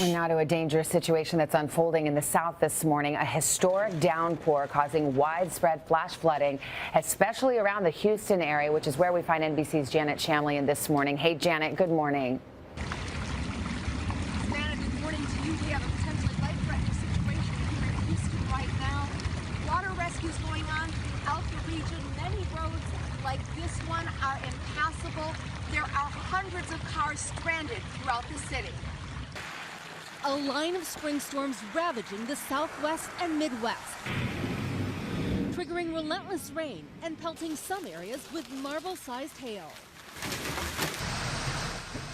Now to a dangerous situation that's unfolding in the south this morning. A historic downpour causing widespread flash flooding, especially around the Houston area, which is where we find NBC's Janet Shamlian this morning. Hey, Janet, good morning. Savannah, good morning to you. We have a potentially life-threatening situation here in Houston right now. Water rescues going on throughout the region. Many roads like this one are impassable. There are hundreds of cars stranded throughout the city. A line of spring storms ravaging the Southwest and Midwest, triggering relentless rain and pelting some areas with marble-sized hail.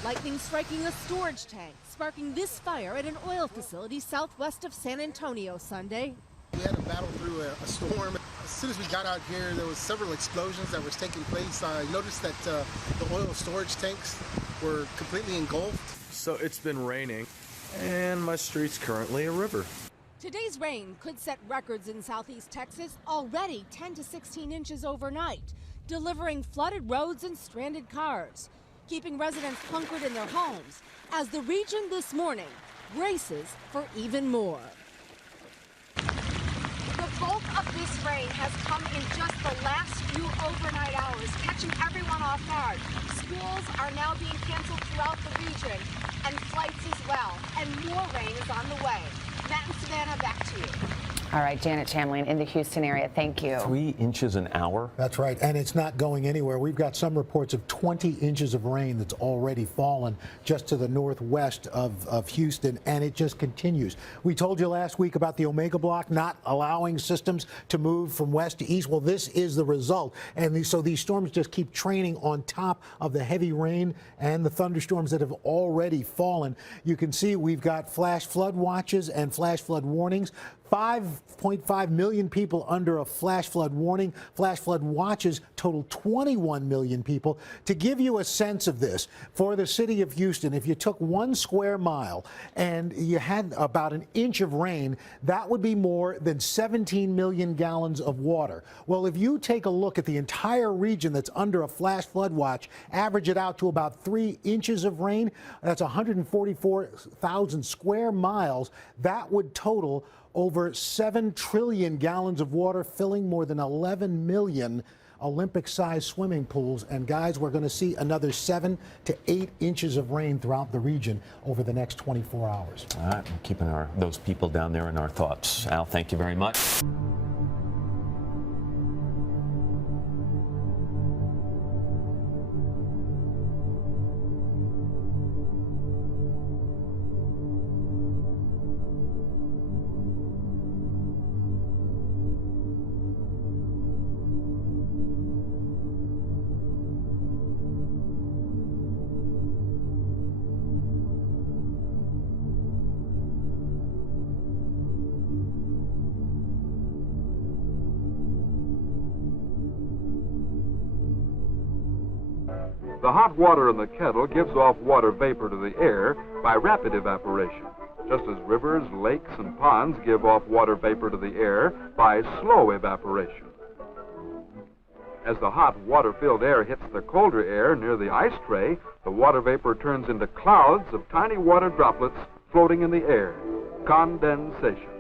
Lightning striking a storage tank, sparking this fire at an oil facility southwest of San Antonio Sunday. We had to battle through a storm. As soon as we got out here, there was several explosions that was taking place. I noticed that the oil storage tanks were completely engulfed. So it's been raining, and my street's currently a river. Today's rain could set records in southeast Texas, already 10 to 16 inches overnight, delivering flooded roads and stranded cars, keeping residents hunkered in their homes as the region this morning braces for even more. The bulk of this rain has come in just the last few overnight hours, catching everyone off guard. Schools are now being canceled throughout the region, and flights as well. And more rain is on the way. Matt and Savannah, back to you. All right, Janet Shamlian in the Houston area. Thank you. 3 inches an hour? That's right, and it's not going anywhere. We've got some reports of 20 inches of rain that's already fallen just to the northwest of Houston, and it just continues. We told you last week about the Omega Block not allowing systems to move from west to east. Well, this is the result, and so these storms just keep training on top of the heavy rain and the thunderstorms that have already fallen. You can see we've got flash flood watches and flash flood warnings. 5.5 million people under a flash flood warning. Flash flood watches total 21 million people. To give you a sense of this, for the city of Houston, if you took 1 square mile and you had about an inch of rain, that would be more than 17 million gallons of water. Well, if you take a look at the entire region that's under a flash flood watch, average it out to about 3 inches of rain, that's 144,000 square miles. That would total over 7 trillion gallons of water, filling more than 11 million Olympic-sized swimming pools. And guys, we're going to see another 7 to 8 inches of rain throughout the region over the next 24 hours. All right, we're keeping those people down there in our thoughts. Al, thank you very much. The hot water in the kettle gives off water vapor to the air by rapid evaporation, just as rivers, lakes, and ponds give off water vapor to the air by slow evaporation. As the hot water-filled air hits the colder air near the ice tray, the water vapor turns into clouds of tiny water droplets floating in the air, condensation.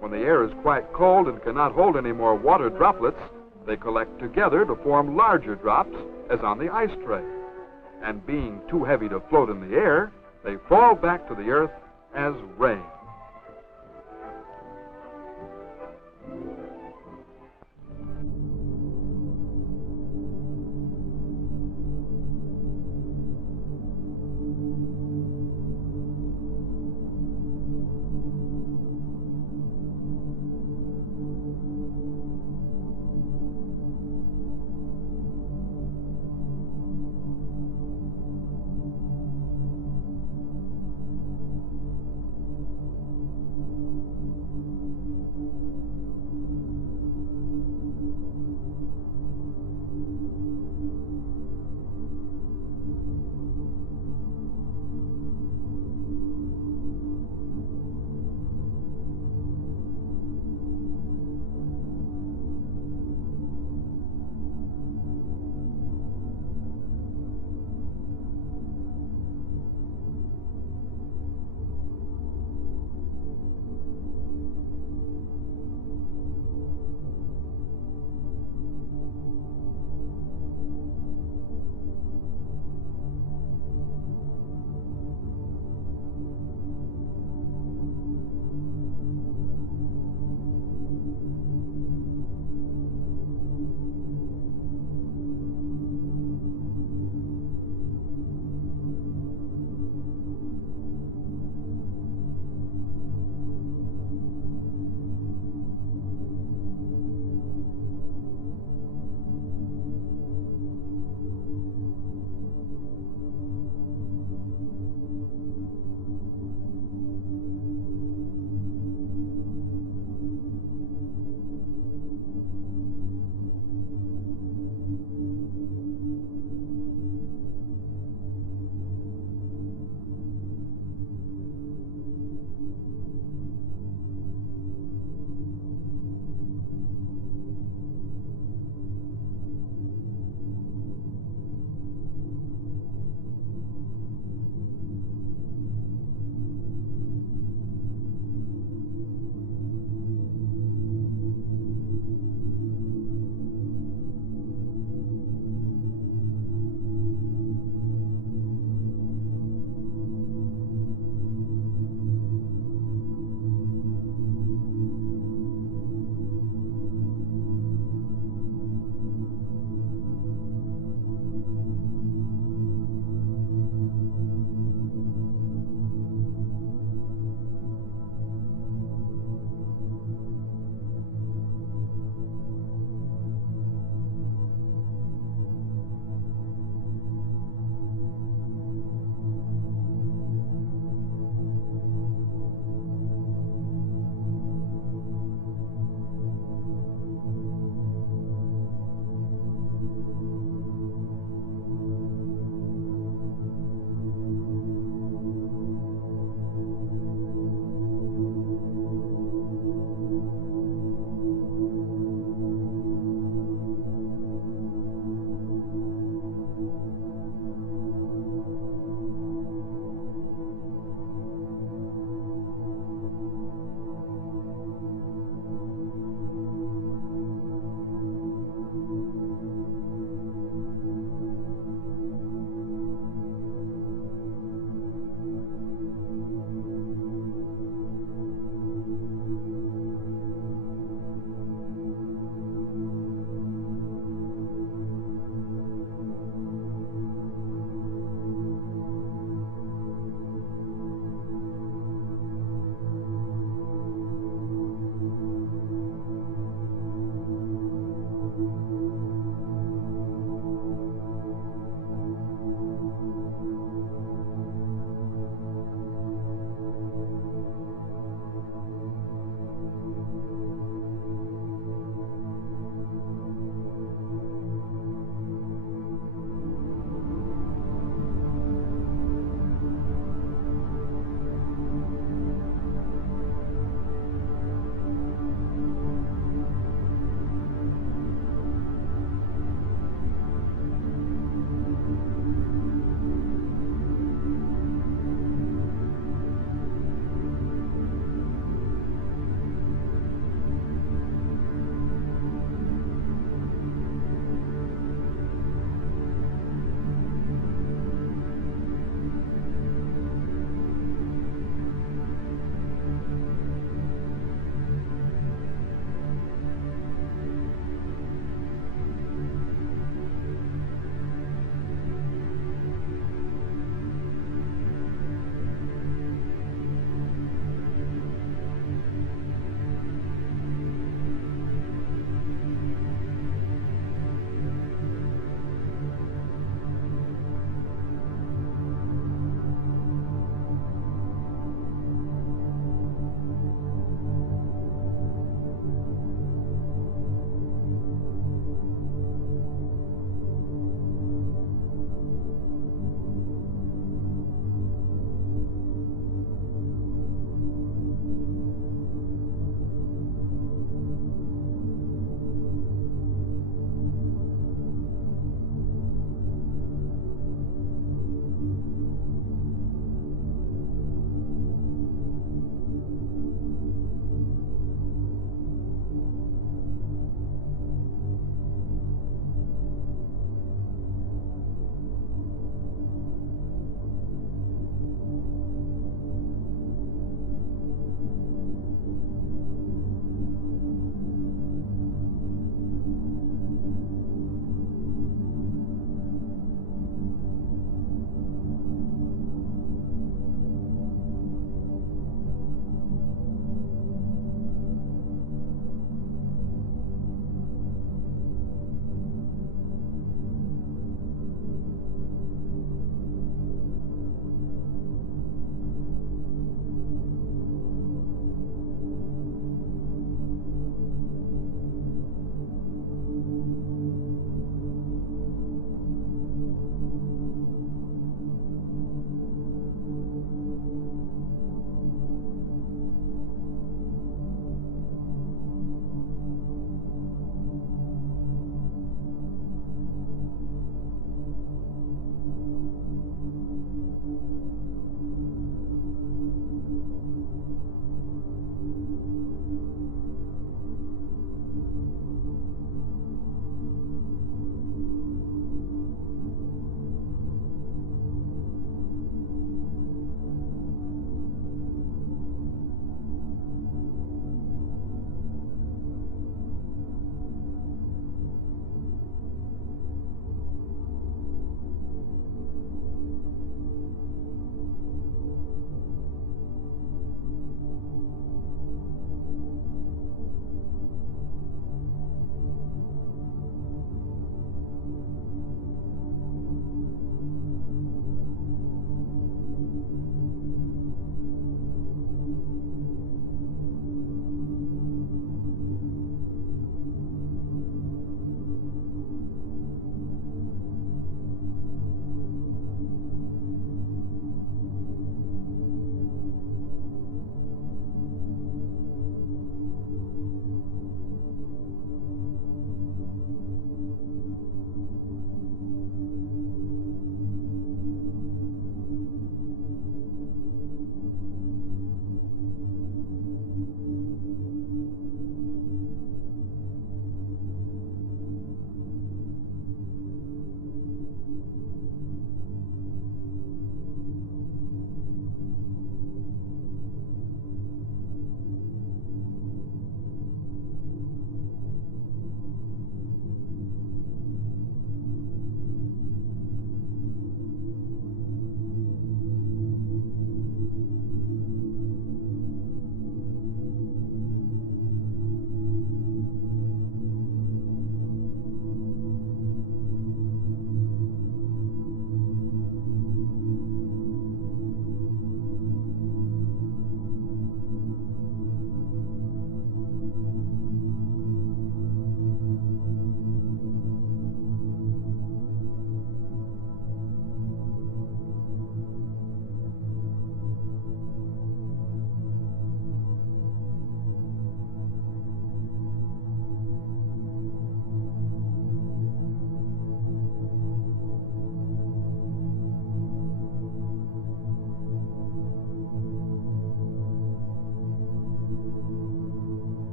When the air is quite cold and cannot hold any more water droplets, they collect together to form larger drops, as on the ice tray. And being too heavy to float in the air, they fall back to the earth as rain.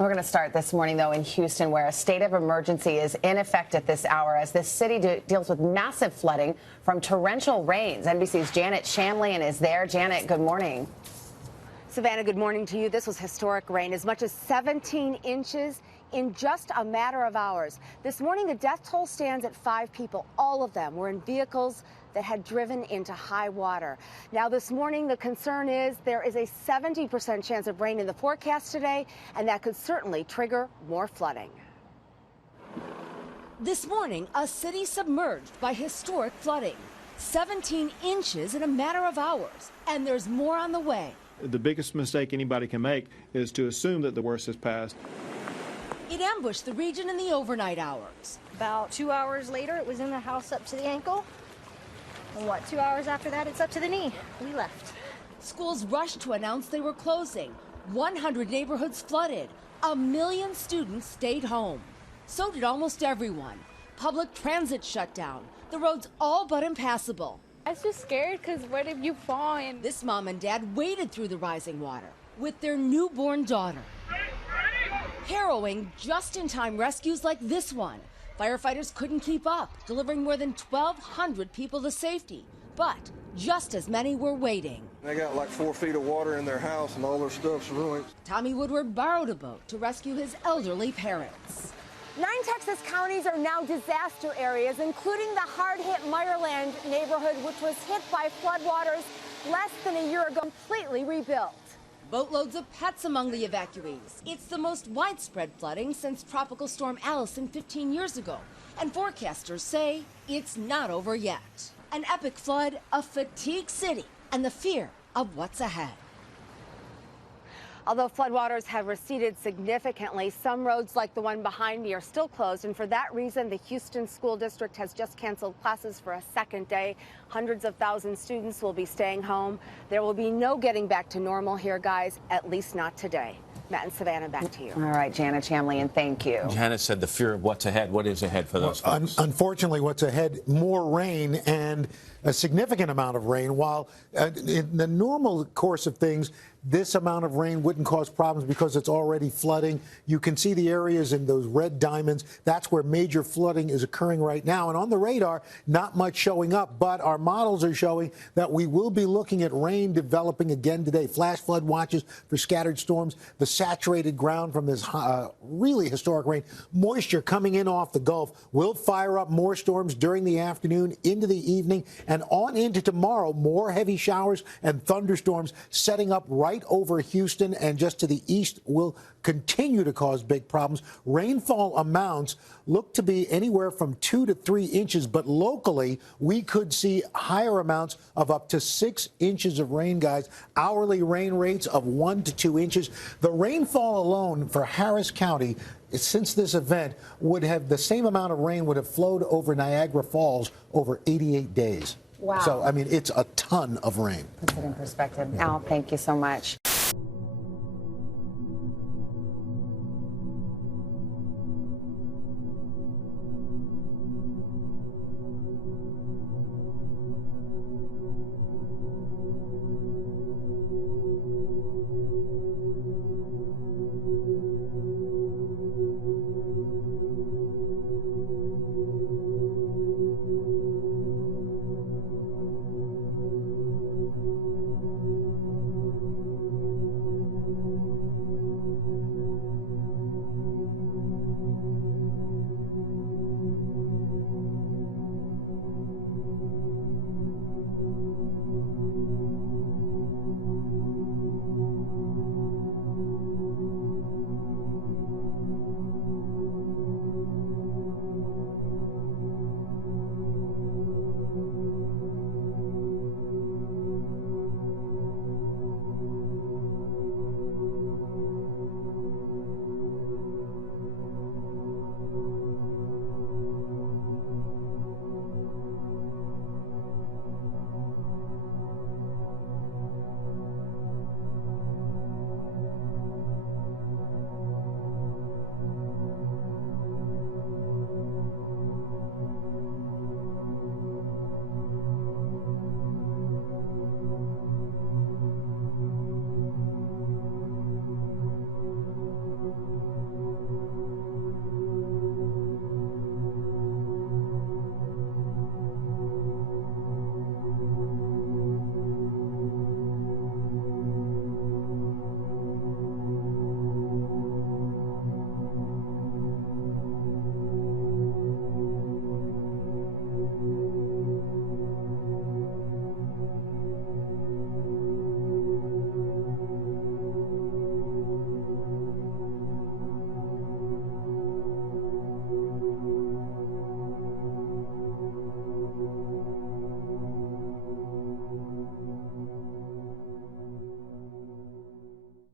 We're going to start this morning, though, in Houston, where a state of emergency is in effect at this hour as this city deals with massive flooding from torrential rains. NBC's Janet Shamlian is there. Janet, good morning. Savannah, good morning to you. This was historic rain, as much as 17 inches in just a matter of hours. This morning, the death toll stands at 5 people. All of them were in vehicles that had driven into high water. Now, this morning, the concern is there is a 70% chance of rain in the forecast today, and that could certainly trigger more flooding. This morning, a city submerged by historic flooding. 17 inches in a matter of hours, and there's more on the way. The biggest mistake anybody can make is to assume that the worst has passed. It ambushed the region in the overnight hours. About 2 hours later, it was in the house up to the ankle. And 2 hours after that, it's up to the knee. We left. Schools rushed to announce they were closing. 100 neighborhoods flooded. 1 million students stayed home. So did almost everyone. Public transit shut down. The roads all but impassable. I was just scared because what if you fall? And This mom and dad waded through the rising water with their newborn daughter. Harrowing just-in-time rescues like this one. Firefighters couldn't keep up, delivering more than 1,200 people to safety. But just as many were waiting. They got like 4 feet of water in their house and all their stuff's ruined. Tommy Woodward borrowed a boat to rescue his elderly parents. 9 Texas counties are now disaster areas, including the hard-hit Meyerland neighborhood, which was hit by floodwaters less than a year ago, completely rebuilt. Boatloads of pets among the evacuees. It's the most widespread flooding since Tropical Storm Allison 15 years ago. And forecasters say it's not over yet. An epic flood, a fatigued city, and the fear of what's ahead. Although floodwaters have receded significantly, some roads like the one behind me are still closed, and for that reason, the Houston School District has just canceled classes for a second day. Hundreds of thousands of students will be staying home. There will be no getting back to normal here, guys, at least not today. Matt and Savannah, back to you. All right, Janet Shamlian, thank you. Janet said the fear of what's ahead. What is ahead for those folks? Unfortunately, what's ahead, more rain and a significant amount of rain. While in the normal course of things, this amount of rain wouldn't cause problems because it's already flooding. You can see the areas in those red diamonds. That's where major flooding is occurring right now. And on the radar, not much showing up, but our models are showing that we will be looking at rain developing again today. Flash flood watches for scattered storms, the saturated ground from this really historic rain, moisture coming in off the Gulf will fire up more storms during the afternoon into the evening and on into tomorrow. More heavy showers and thunderstorms setting up right over Houston and just to the east will continue to cause big problems. Rainfall amounts look to be anywhere from 2 to 3 inches, but locally we could see higher amounts of up to 6 inches of rain, guys. Hourly rain rates of 1 to 2 inches. The rainfall alone for Harris County since this event would have the same amount of rain would have flowed over Niagara Falls over 88 days. Wow. So, I mean, it's a ton of rain. Puts it in perspective. Al, thank you so much.